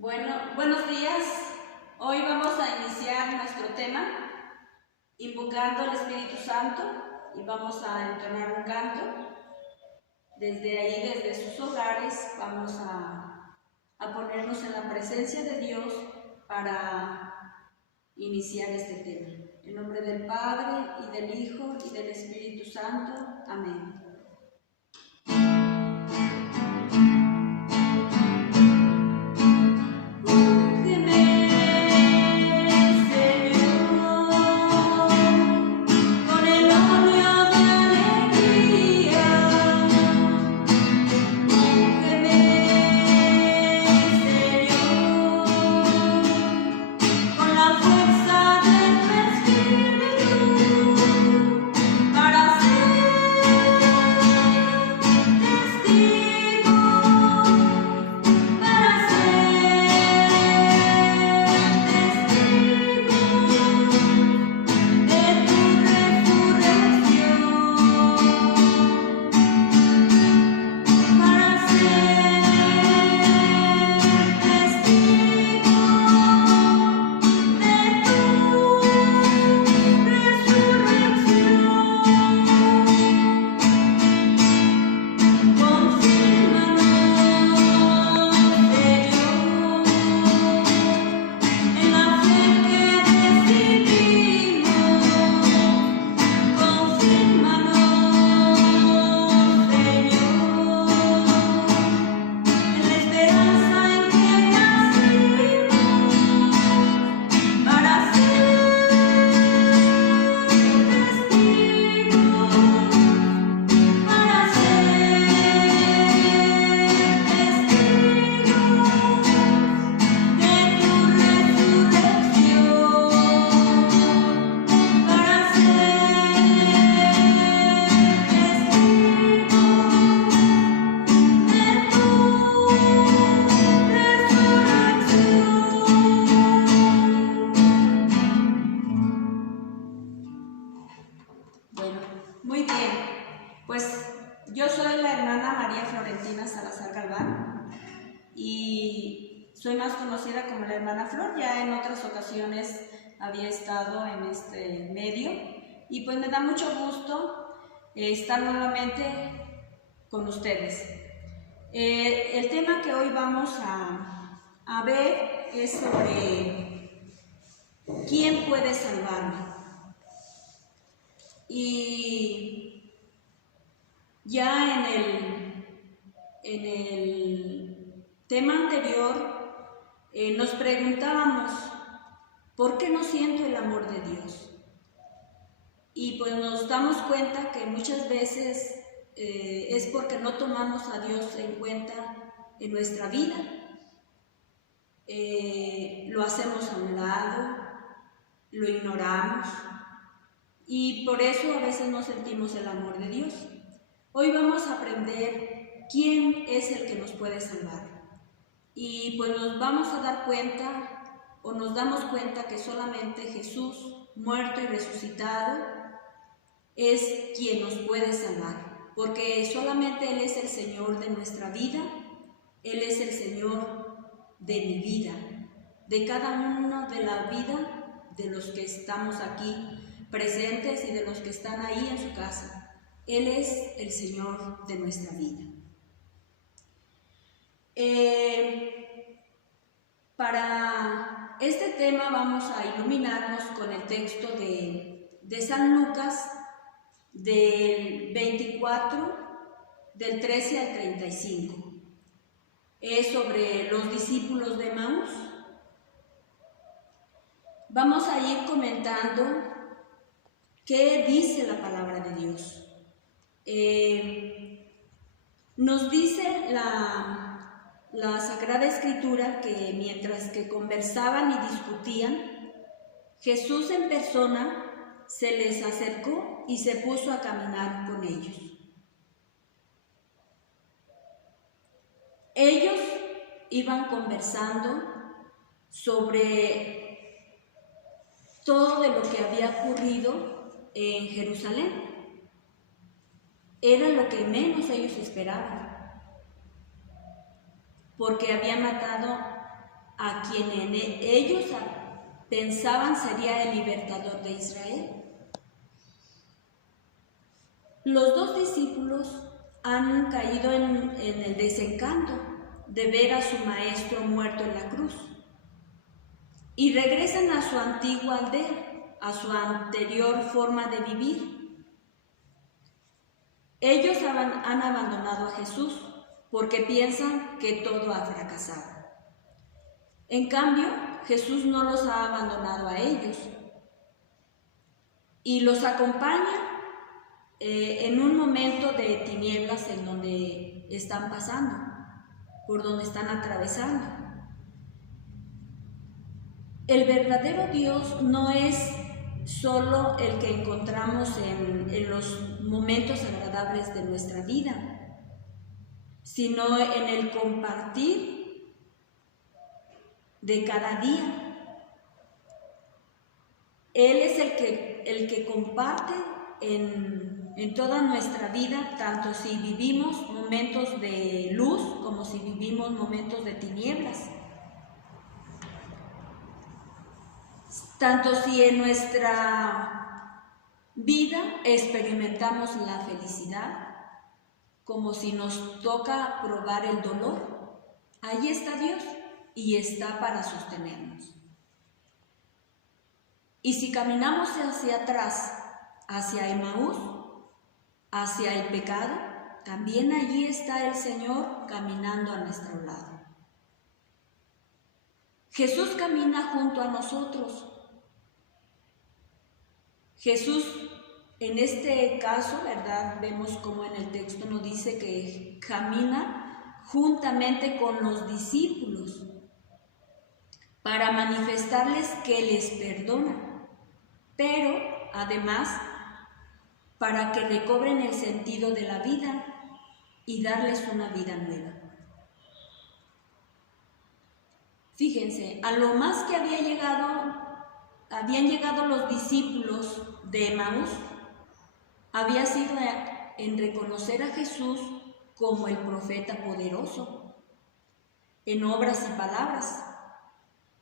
Buenos días. Hoy vamos a iniciar nuestro tema invocando al Espíritu Santo y vamos a entonar un canto. Desde ahí, desde sus hogares, vamos a ponernos en la presencia de Dios para iniciar este tema. En nombre del Padre, y del Hijo, y del Espíritu Santo. Amén. Muy bien, pues yo soy la hermana María Florentina Salazar Galván y soy más conocida como la hermana Flor. Ya en otras ocasiones había estado en este medio y pues me da mucho gusto estar nuevamente con ustedes. El tema que hoy vamos a ver es sobre ¿quién puede salvarme? Y ya en el tema anterior nos preguntábamos ¿por qué no siento el amor de Dios? Y pues nos damos cuenta que muchas veces es porque no tomamos a Dios en cuenta en nuestra vida. Lo hacemos a un lado, lo ignoramos. Y por eso a veces no sentimos el amor de Dios. Hoy vamos a aprender quién es el que nos puede salvar. Y pues nos vamos a dar cuenta, o nos damos cuenta que solamente Jesús, muerto y resucitado, es quien nos puede salvar. Porque solamente Él es el Señor de nuestra vida, Él es el Señor de mi vida, de cada uno de la vida de los que estamos aquí presentes y de los que están ahí en su casa. Él es el Señor de nuestra vida. Para este tema vamos a iluminarnos con el texto de San Lucas, del 24, del 13 al 35. Es sobre los discípulos de Emaús. Vamos a ir comentando ¿qué dice la palabra de Dios? Nos dice la Sagrada Escritura que mientras que conversaban y discutían, Jesús en persona se les acercó y se puso a caminar con ellos. Ellos iban conversando sobre todo de lo que había ocurrido en Jerusalén. Era lo que menos ellos esperaban, porque había matado a quien ellos pensaban sería el libertador de Israel. Los dos discípulos han caído en el desencanto de ver a su maestro muerto en la cruz y regresan a su antigua aldea, a su anterior forma de vivir. Ellos han abandonado a Jesús porque piensan que todo ha fracasado. En cambio, Jesús no los ha abandonado a ellos y los acompaña en un momento de tinieblas en donde están pasando, por donde están atravesando. El verdadero Dios no es solo el que encontramos en los momentos agradables de nuestra vida, sino en el compartir de cada día. Él es el que comparte en toda nuestra vida, tanto si vivimos momentos de luz como si vivimos momentos de tinieblas. Tanto si en nuestra vida experimentamos la felicidad, como si nos toca probar el dolor, ahí está Dios y está para sostenernos. Y si caminamos hacia atrás, hacia Emaús, hacia el pecado, también allí está el Señor caminando a nuestro lado. Jesús camina junto a nosotros. Jesús, en este caso, ¿verdad? Vemos como en el texto nos dice que camina juntamente con los discípulos para manifestarles que les perdona, pero además para que recobren el sentido de la vida y darles una vida nueva. Fíjense, a lo más que habían llegado los discípulos de Emaús, había sido en reconocer a Jesús como el profeta poderoso, en obras y palabras.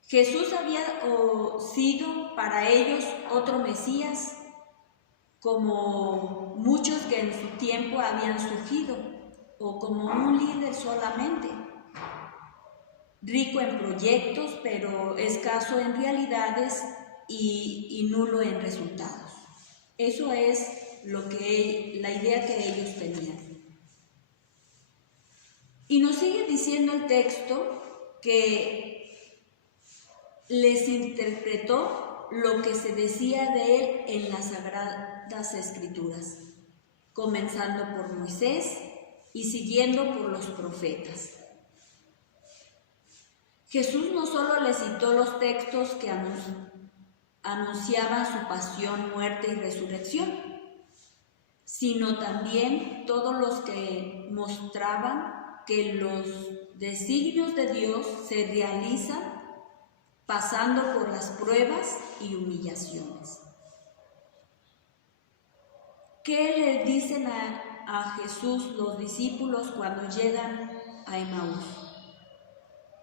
Jesús había sido para ellos otro Mesías, como muchos que en su tiempo habían surgido, o como un líder solamente, rico en proyectos, pero escaso en realidades y nulo en resultados. Eso es la idea que ellos tenían. Y nos sigue diciendo el texto que les interpretó lo que se decía de él en las Sagradas Escrituras, comenzando por Moisés y siguiendo por los profetas. Jesús no solo les citó los textos que anunciaban su pasión, muerte y resurrección, sino también todos los que mostraban que los designios de Dios se realizan pasando por las pruebas y humillaciones. ¿Qué le dicen a Jesús los discípulos cuando llegan a Emaús?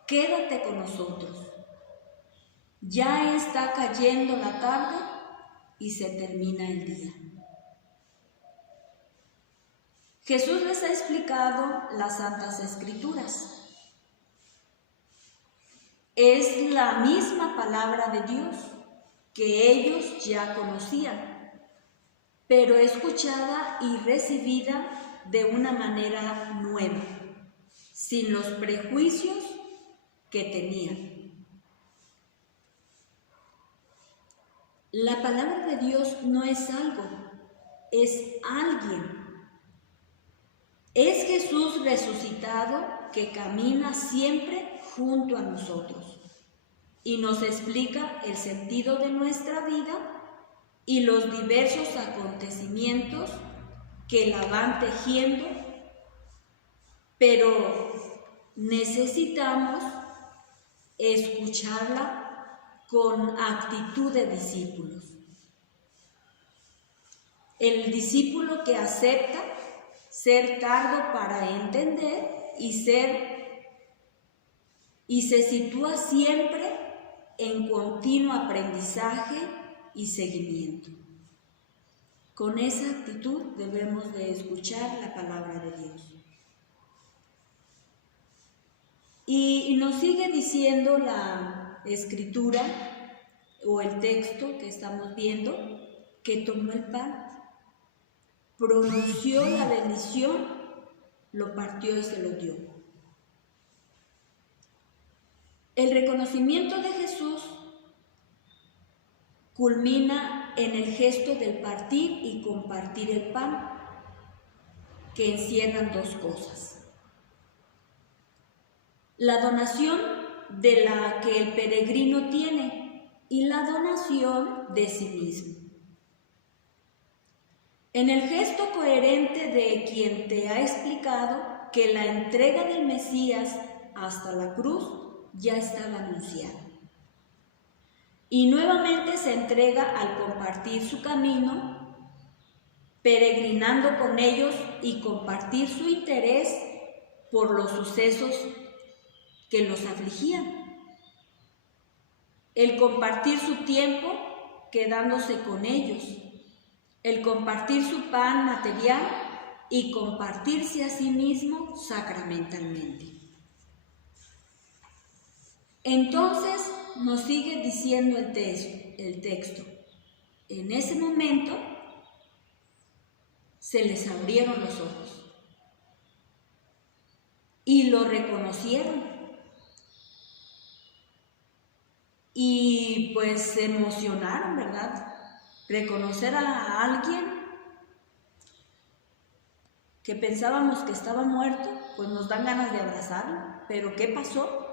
Quédate con nosotros. Ya está cayendo la tarde y se termina el día. Jesús les ha explicado las Santas Escrituras. Es la misma palabra de Dios que ellos ya conocían, pero escuchada y recibida de una manera nueva, sin los prejuicios que tenían. La palabra de Dios no es algo, es alguien. Es Jesús resucitado que camina siempre junto a nosotros y nos explica el sentido de nuestra vida y los diversos acontecimientos que la van tejiendo, pero necesitamos escucharla con actitud de discípulos. El discípulo que acepta ser tardo para entender y ser y se sitúa siempre en continuo aprendizaje y seguimiento. Con esa actitud debemos de escuchar la palabra de Dios. Y nos sigue diciendo la escritura o el texto que estamos viendo, que tomó el pan, pronunció la bendición, lo partió y se lo dio. El reconocimiento de Jesús culmina en el gesto del partir y compartir el pan, que encierran dos cosas: la donación de la que el peregrino tiene y la donación de sí mismo. En el gesto coherente de quien te ha explicado que la entrega del Mesías hasta la cruz ya estaba anunciada. Y nuevamente se entrega al compartir su camino, peregrinando con ellos y compartir su interés por los sucesos que los afligían. El compartir su tiempo quedándose con ellos, el compartir su pan material y compartirse a sí mismo sacramentalmente. Entonces nos sigue diciendo el texto. En ese momento se les abrieron los ojos y lo reconocieron. Y pues se emocionaron, ¿verdad? Reconocer a alguien que pensábamos que estaba muerto, pues nos dan ganas de abrazarlo. ¿Pero qué pasó?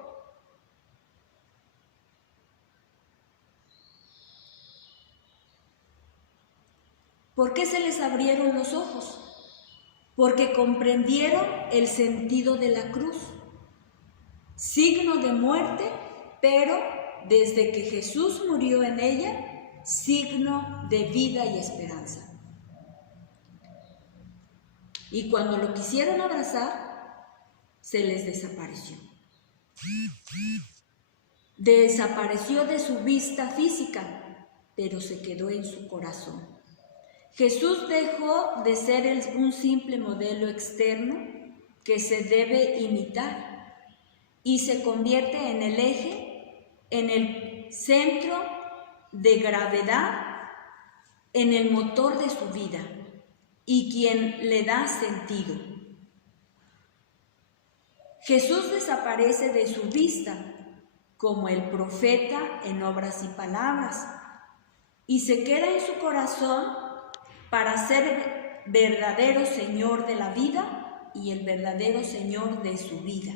¿Por qué se les abrieron los ojos? Porque comprendieron el sentido de la cruz. Signo de muerte, pero desde que Jesús murió en ella, signo de vida y esperanza. Y cuando lo quisieron abrazar, se les desapareció. Desapareció de su vista física, pero se quedó en su corazón. Jesús dejó de ser un simple modelo externo que se debe imitar y se convierte en el eje, en el centro de gravedad, en el motor de su vida y quien le da sentido. Jesús desaparece de su vista como el profeta en obras y palabras y se queda en su corazón para ser verdadero Señor de la vida y el verdadero Señor de su vida.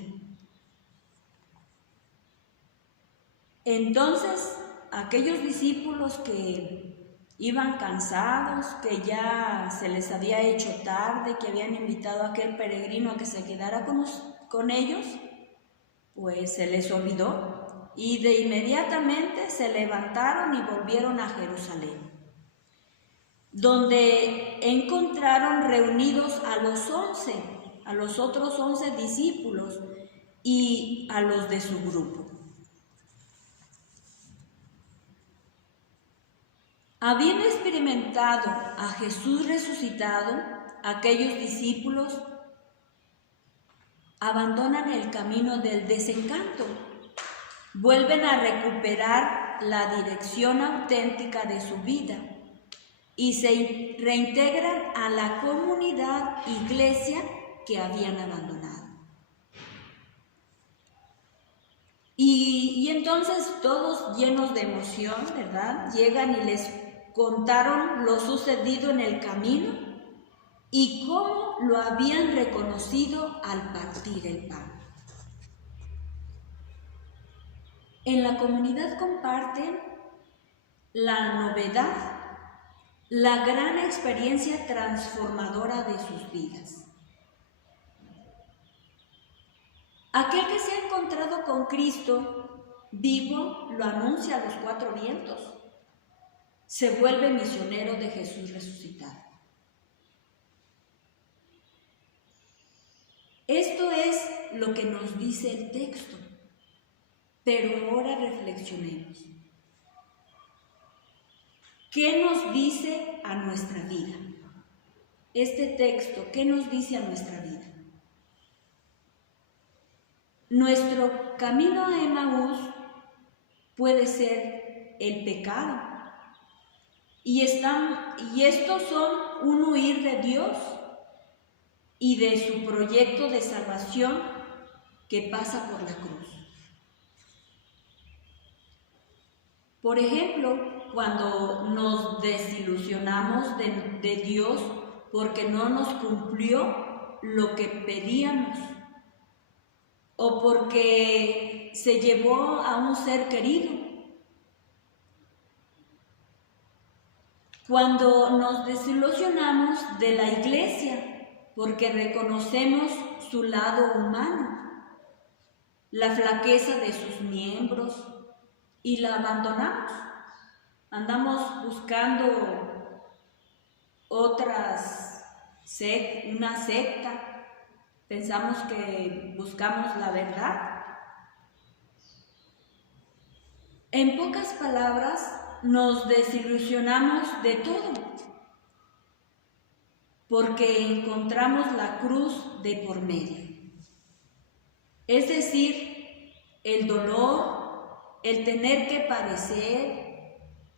Entonces, aquellos discípulos que iban cansados, que ya se les había hecho tarde, que habían invitado a aquel peregrino a que se quedara con ellos, pues se les olvidó y de inmediatamente se levantaron y volvieron a Jerusalén, donde encontraron reunidos a los otros 11 discípulos y a los de su grupo. Habiendo experimentado a Jesús resucitado, aquellos discípulos abandonan el camino del desencanto, vuelven a recuperar la dirección auténtica de su vida y se reintegran a la comunidad iglesia que habían abandonado. Y entonces todos llenos de emoción, ¿verdad? Llegan y les contaron lo sucedido en el camino y cómo lo habían reconocido al partir el pan. En la comunidad comparten la novedad, la gran experiencia transformadora de sus vidas. Aquel que se ha encontrado con Cristo vivo lo anuncia a los 4 vientos. Se vuelve misionero de Jesús resucitado. Esto es lo que nos dice el texto. Pero ahora reflexionemos. ¿Qué nos dice a nuestra vida? Este texto, ¿qué nos dice a nuestra vida? Nuestro camino a Emaús puede ser el pecado. Y estos son un huir de Dios y de su proyecto de salvación que pasa por la cruz. Por ejemplo, cuando nos desilusionamos de Dios porque no nos cumplió lo que pedíamos o porque se llevó a un ser querido. Cuando nos desilusionamos de la iglesia porque reconocemos su lado humano, la flaqueza de sus miembros y la abandonamos. Andamos buscando una secta, pensamos que buscamos la verdad. En pocas palabras, nos desilusionamos de todo, porque encontramos la cruz de por medio. Es decir, el dolor, el tener que padecer,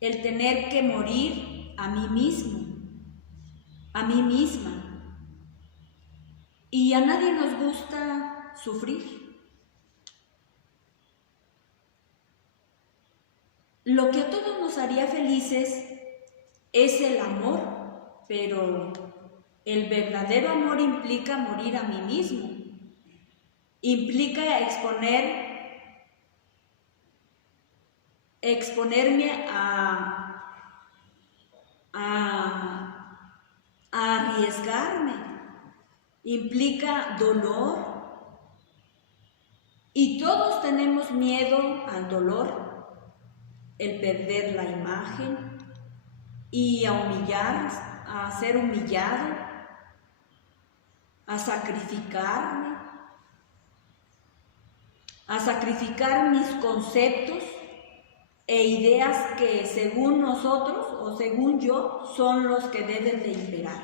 el tener que morir a mí mismo, a mí misma. Y a nadie nos gusta sufrir. Lo que a todos nos haría felices es el amor, pero el verdadero amor implica morir a mí mismo, implica exponerme a arriesgarme, implica dolor, y todos tenemos miedo al dolor. El perder la imagen y a humillar, a ser humillado, a sacrificar mis conceptos e ideas que según nosotros o según yo son los que deben de imperar.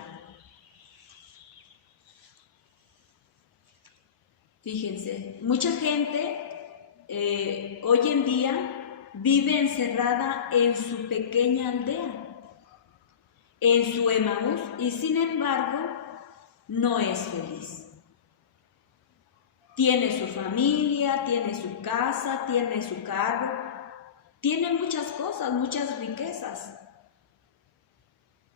Fíjense, mucha gente hoy en día vive encerrada en su pequeña aldea, en su Emaús, y sin embargo no es feliz. Tiene su familia, tiene su casa, tiene su carro, tiene muchas cosas, muchas riquezas.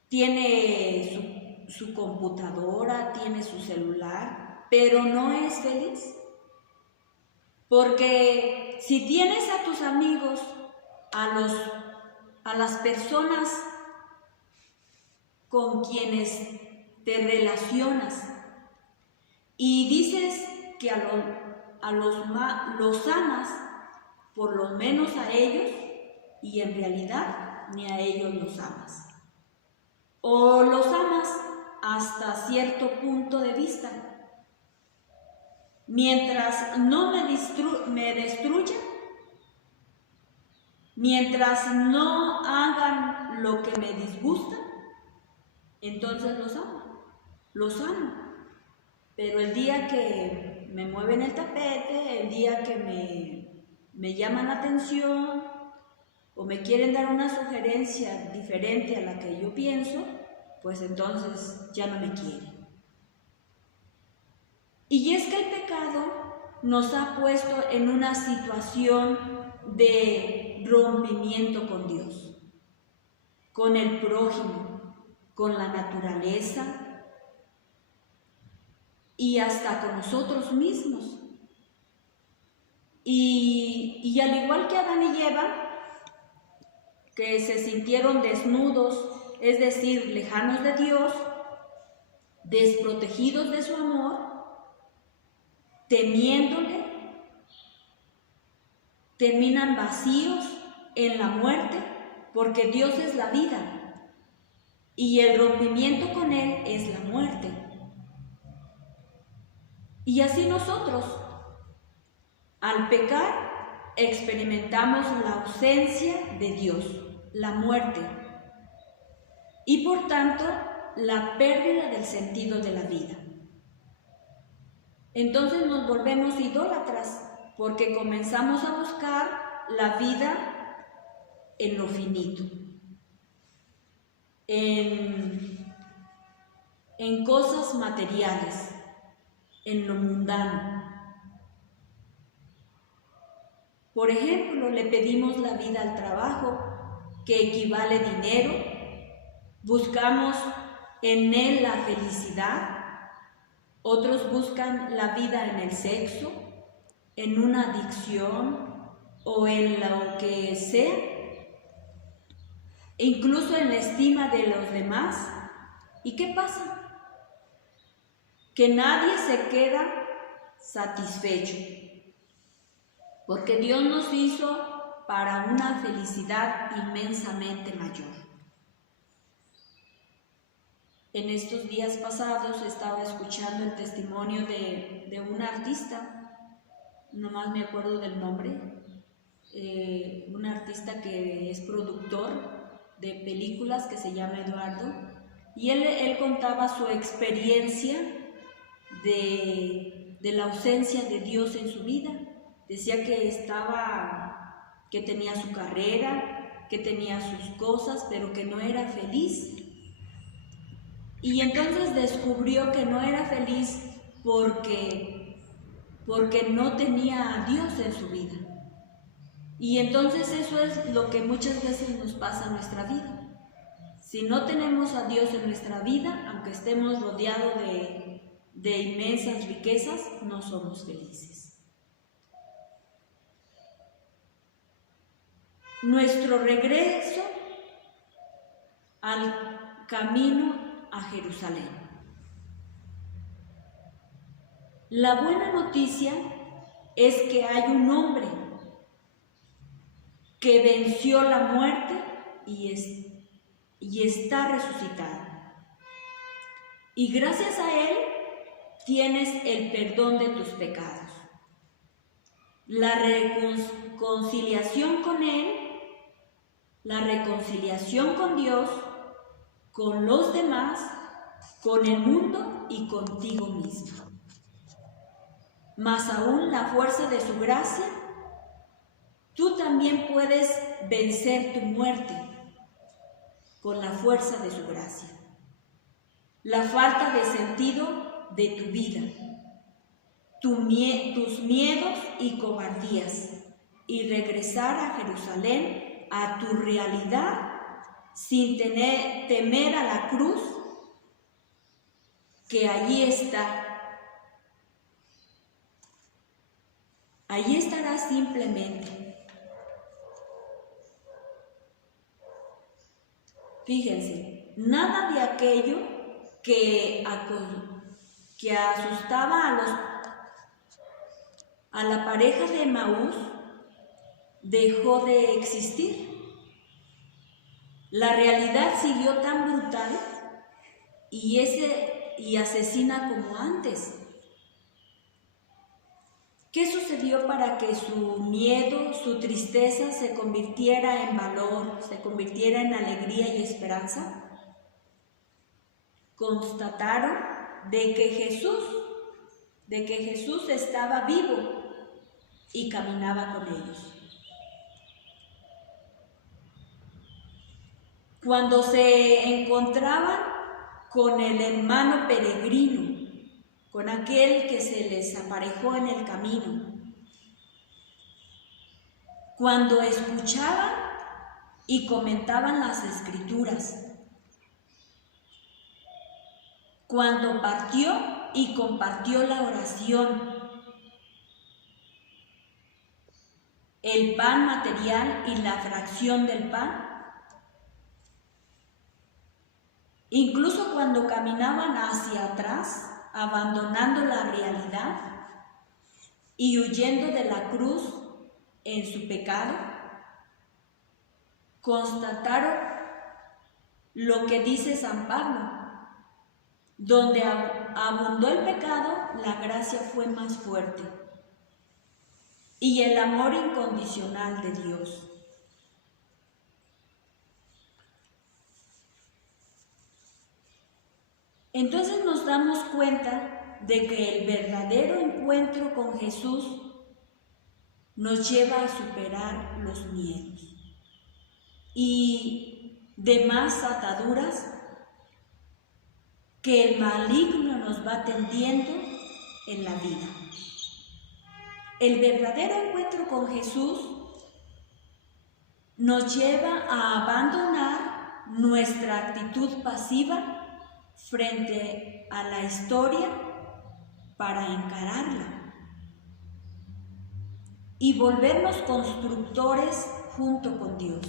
Tiene su computadora, tiene su celular, pero no es feliz. Porque si tienes a tus amigos, a las personas con quienes te relacionas y dices que los amas, por lo menos a ellos, y en realidad ni a ellos los amas. O los amas hasta cierto punto de vista. Mientras no me destruyan, mientras no hagan lo que me disgusta, entonces los amo. Pero el día que me mueven el tapete, el día que me llaman la atención o me quieren dar una sugerencia diferente a la que yo pienso, pues entonces ya no me quieren. Y es que el pecado nos ha puesto en una situación de rompimiento con Dios, con el prójimo, con la naturaleza y hasta con nosotros mismos. Y al igual que Adán y Eva, que se sintieron desnudos, es decir, lejanos de Dios, desprotegidos de su amor, temiéndole, terminan vacíos en la muerte, porque Dios es la vida y el rompimiento con Él es la muerte. Y así nosotros, al pecar, experimentamos la ausencia de Dios, la muerte, y por tanto la pérdida del sentido de la vida. Entonces nos volvemos idólatras porque comenzamos a buscar la vida en lo finito, en cosas materiales, en lo mundano. Por ejemplo, le pedimos la vida al trabajo, que equivale a dinero, buscamos en él la felicidad, otros buscan la vida en el sexo, en una adicción o en lo que sea, e incluso en la estima de los demás. ¿Y qué pasa? Que nadie se queda satisfecho, porque Dios nos hizo para una felicidad inmensamente mayor. En estos días pasados estaba escuchando el testimonio de un artista, nomás me acuerdo del nombre, un artista que es productor de películas, que se llama Eduardo, y él contaba su experiencia de la ausencia de Dios en su vida. Decía que tenía su carrera, que tenía sus cosas, pero que no era feliz. Y entonces descubrió que no era feliz porque no tenía a Dios en su vida. Y entonces eso es lo que muchas veces nos pasa en nuestra vida. Si no tenemos a Dios en nuestra vida, aunque estemos rodeados de inmensas riquezas, no somos felices. Nuestro regreso al camino a Jerusalén. La buena noticia es que hay un hombre que venció la muerte y está resucitado. Y gracias a él tienes el perdón de tus pecados, la reconciliación con él, la reconciliación con Dios, con los demás, con el mundo y contigo mismo. Más aún la fuerza de su gracia, tú también puedes vencer tu muerte con la fuerza de su gracia. La falta de sentido de tu vida, tus miedos y cobardías, y regresar a Jerusalén, a tu realidad, sin temer a la cruz, que allí está. Allí estará simplemente. Fíjense, nada de aquello que asustaba a la pareja de Emaús dejó de existir. La realidad siguió tan brutal y asesina como antes. ¿Qué sucedió para que su miedo, su tristeza se convirtiera en valor, se convirtiera en alegría y esperanza? Constataron de que Jesús estaba vivo y caminaba con ellos. Cuando se encontraban con el hermano peregrino, con aquel que se les aparejó en el camino, cuando escuchaban y comentaban las Escrituras, cuando partió y compartió la oración, el pan material y la fracción del pan, incluso cuando caminaban hacia atrás, abandonando la realidad y huyendo de la cruz en su pecado, constataron lo que dice San Pablo: donde abundó el pecado, la gracia fue más fuerte. y el amor incondicional de Dios. Entonces nos damos cuenta de que el verdadero encuentro con Jesús nos lleva a superar los miedos y demás ataduras que el maligno nos va tendiendo en la vida. El verdadero encuentro con Jesús nos lleva a abandonar nuestra actitud pasiva frente a la historia para encararla y volvernos constructores junto con Dios,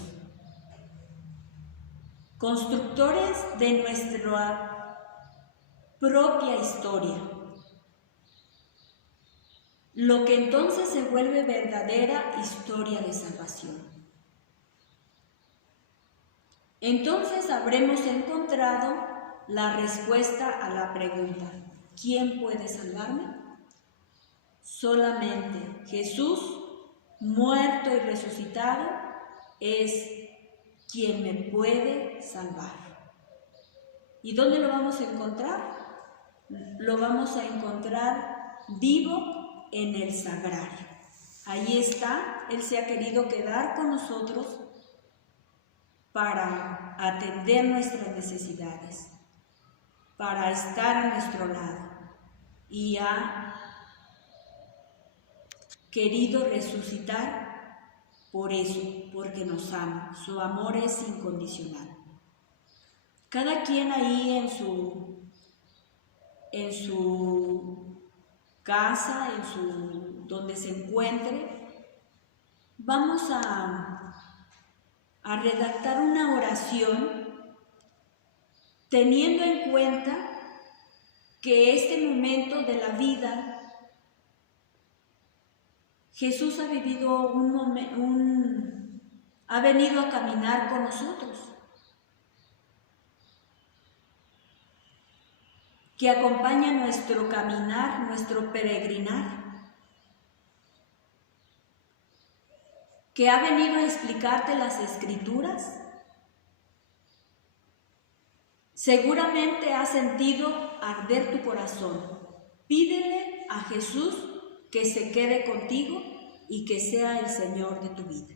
constructores de nuestra propia historia, lo que entonces se vuelve verdadera historia de salvación. Entonces habremos encontrado la respuesta a la pregunta: ¿quién puede salvarme? Solamente Jesús, muerto y resucitado, es quien me puede salvar. ¿Y dónde lo vamos a encontrar? Lo vamos a encontrar vivo en el sagrario. Ahí está, Él se ha querido quedar con nosotros para atender nuestras necesidades, para estar a nuestro lado, y ha querido resucitar por eso, porque nos ama. Su amor es incondicional. Cada quien ahí en su casa, donde se encuentre, vamos a redactar una oración teniendo en cuenta que este momento de la vida Jesús ha vivido ha venido a caminar con nosotros, que acompaña nuestro caminar, nuestro peregrinar, que ha venido a explicarte las Escrituras. Seguramente has sentido arder tu corazón. Pídele a Jesús que se quede contigo y que sea el Señor de tu vida.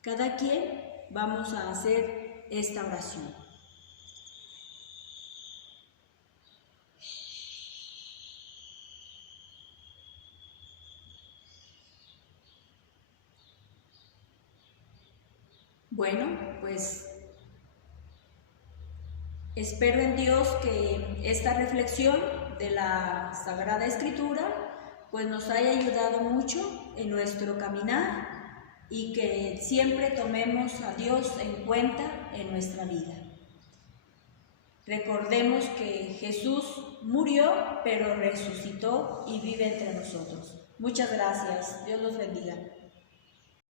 Cada quien vamos a hacer esta oración. Bueno, pues espero en Dios que esta reflexión de la Sagrada Escritura pues nos haya ayudado mucho en nuestro caminar y que siempre tomemos a Dios en cuenta en nuestra vida. Recordemos que Jesús murió, pero resucitó y vive entre nosotros. Muchas gracias. Dios los bendiga.